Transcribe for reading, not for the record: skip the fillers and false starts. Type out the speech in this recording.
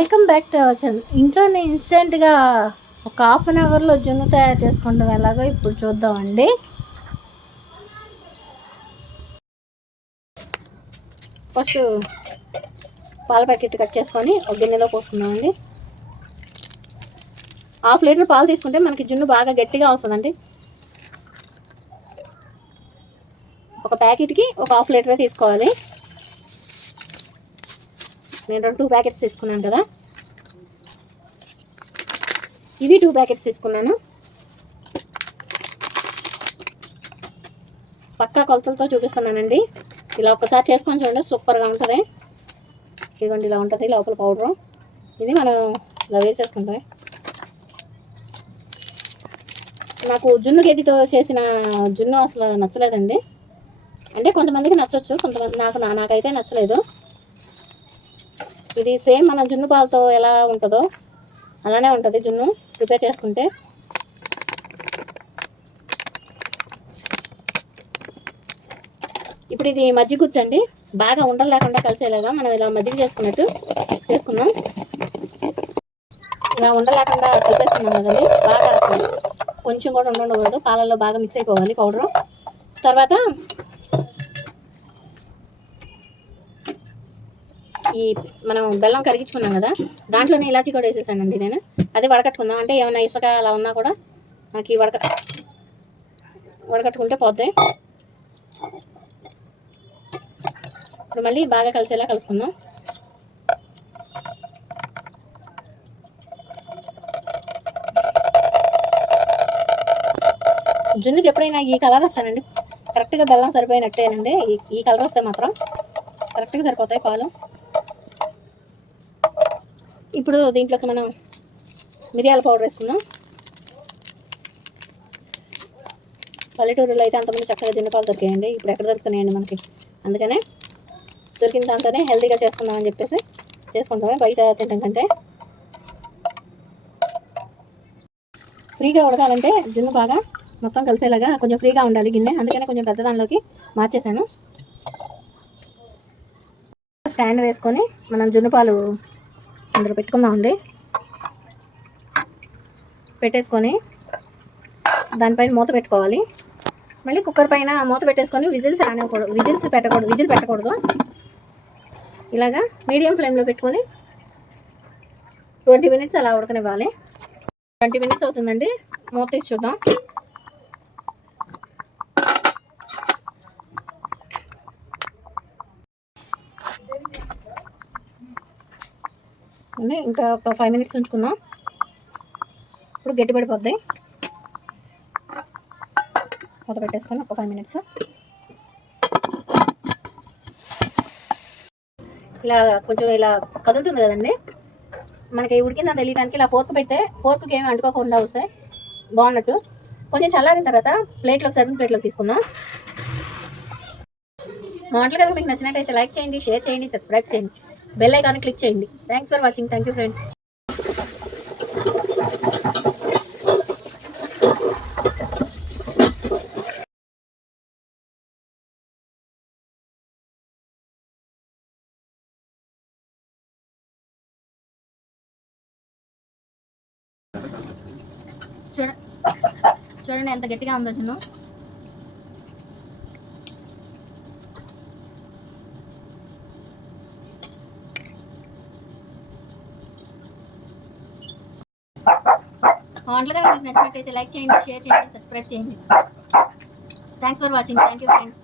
Welcome back to our channel. ఇంట్లోనే ఇన్స్టెంట్గా ఒక హాఫ్ అన్ అవర్లో జున్ను తయారు చేసుకుంటాం ఎలాగో ఇప్పుడు చూద్దామండి. ఫస్ట్ పాల ప్యాకెట్ కట్ చేసుకొని ఒక గిన్నెలో పోసుకుందామండి. 1/2 లీటర్ పాలు తీసుకుంటే మనకి జున్ను బాగా గట్టిగా వస్తుందండి. ఒక ప్యాకెట్కి ఒక 1/2 లీటరే తీసుకోవాలి. నేను 2 ప్యాకెట్స్ తీసుకున్నాను కదా, ఇవి 2 ప్యాకెట్స్ తీసుకున్నాను. పక్కా కొలతలతో చూపిస్తున్నానండి. ఇలా ఒక్కసారి చేసుకొని చూడండి, సూపర్గా ఉంటుంది. ఇదిగోండి ఇలా ఉంటుంది లోపల పౌడరు. ఇది మనం ఇలా వేసేసుకుంటాం. నాకు జున్ను గడ్డితో చేసిన జున్ను అసలు నచ్చలేదండి. అంటే కొంతమందికి నచ్చవచ్చు, కొంతమంది నాకైతే నచ్చలేదు. ఇది సేమ్ మన జున్ను పాలతో ఎలా ఉంటుందో అలానే ఉంటుంది జున్ను ప్రిపేర్ చేసుకుంటే. ఇప్పుడు ఇది మజ్జిగ గుత్తండి, బాగా ఉండలు లేకుండా కలిసేలాగా మనం ఇలా మజ్జిగ చేసుకున్నట్టు చేసుకున్నాం. ఇలా ఉండలేకుండా కలిపేసుకున్నాం కదండి. బాగా కొంచెం కూడా ఉండకూడదు, పాలల్లో బాగా మిక్స్ అయిపోవాలి పౌడరు. తర్వాత ఈ మనం బెల్లం కరిగించుకున్నాం కదా, దాంట్లోనే ఇలాచీ కూడా వేసేసానండి నేను. అది వడకట్టుకుందాం, అంటే ఏమైనా ఇసుక అలా ఉన్నా కూడా నాకు ఈ వడకట్టుకుంటే పోతాయి. ఇప్పుడు మళ్ళీ బాగా కలిసేలా కలుపుకుందాం. జున్నుకి ఎప్పుడైనా ఈ కలర్ వస్తానండి, కరెక్ట్గా బెల్లం సరిపోయినట్టేనండి. ఈ కలర్ వస్తే మాత్రం కరెక్ట్గా సరిపోతాయి పాలు. ఇప్పుడు దీంట్లోకి మనం మిరియాల పౌడర్ వేసుకుందాం. పల్లెటూరులో అయితే అంతమంది చక్కగా జున్ను పాలు దొరికాయండి, ఇప్పుడు ఎక్కడ దొరుకుతున్నాయండి మనకి. అందుకనే దొరికిన దాంతోనే హెల్తీగా చేసుకుందామని చెప్పేసి చేసుకుంటామే, బయట తినడం కంటే. ఫ్రీగా ఉడకాలంటే జున్ను బాగా మొత్తం కలిసేలాగా కొంచెం ఫ్రీగా ఉండాలి గిన్నె, అందుకనే కొంచెం పెద్ద దానిలోకి మార్చేసాను. స్టాండ్ వేసుకొని మనం జున్ను పాలు అందులో పెట్టుకుందామండి. పెట్టేసుకొని దానిపైన మూత పెట్టుకోవాలి. మళ్ళీ కుక్కర్ పైన మూత పెట్టేసుకొని విజిల్ పెట్టకూడదు. ఇలాగా మీడియం ఫ్లేమ్లో పెట్టుకొని 20 మినిట్స్ అలా ఉడకనివ్వాలి. 20 మినిట్స్ అవుతుందండి, మూత తీసి చూద్దాం. ఇంకా ఒక 5 మినిట్స్ ఉంచుకుందాం. ఇప్పుడు గట్టిపడిపోద్ది. మూత పెట్టేసుకొని ఒక 5 మినిట్స్ ఇలా కొంచెం ఇలా కదులుతుంది కదండి, మనకి ఉడికిందని తెలియడానికి ఇలా ఫోర్క్ పెడితే ఫోర్క్కి ఏమి అంటుకోకుండా వస్తాయి బాగున్నట్టు. కొంచెం చల్లారిన తర్వాత సర్వింగ్ ప్లేట్లోకి తీసుకుందాం. మా వంటలు కనుక మీకు నచ్చినట్టయితే లైక్ చేయండి, షేర్ చేయండి, సబ్స్క్రైబ్ చేయండి, బెల్ ఐకాన్ క్లిక్ చేయండి. Thanks for watching. Thank you friends. చూడండి ఎంత గట్టిగా ఉందో జున్ను. వంటలు కనుక మీకు నచ్చినట్టయితే లైక్ చేయండి, షేర్ చేయండి, సబ్స్క్రైబ్ చేయండి. Thanks for watching. Thank you friends.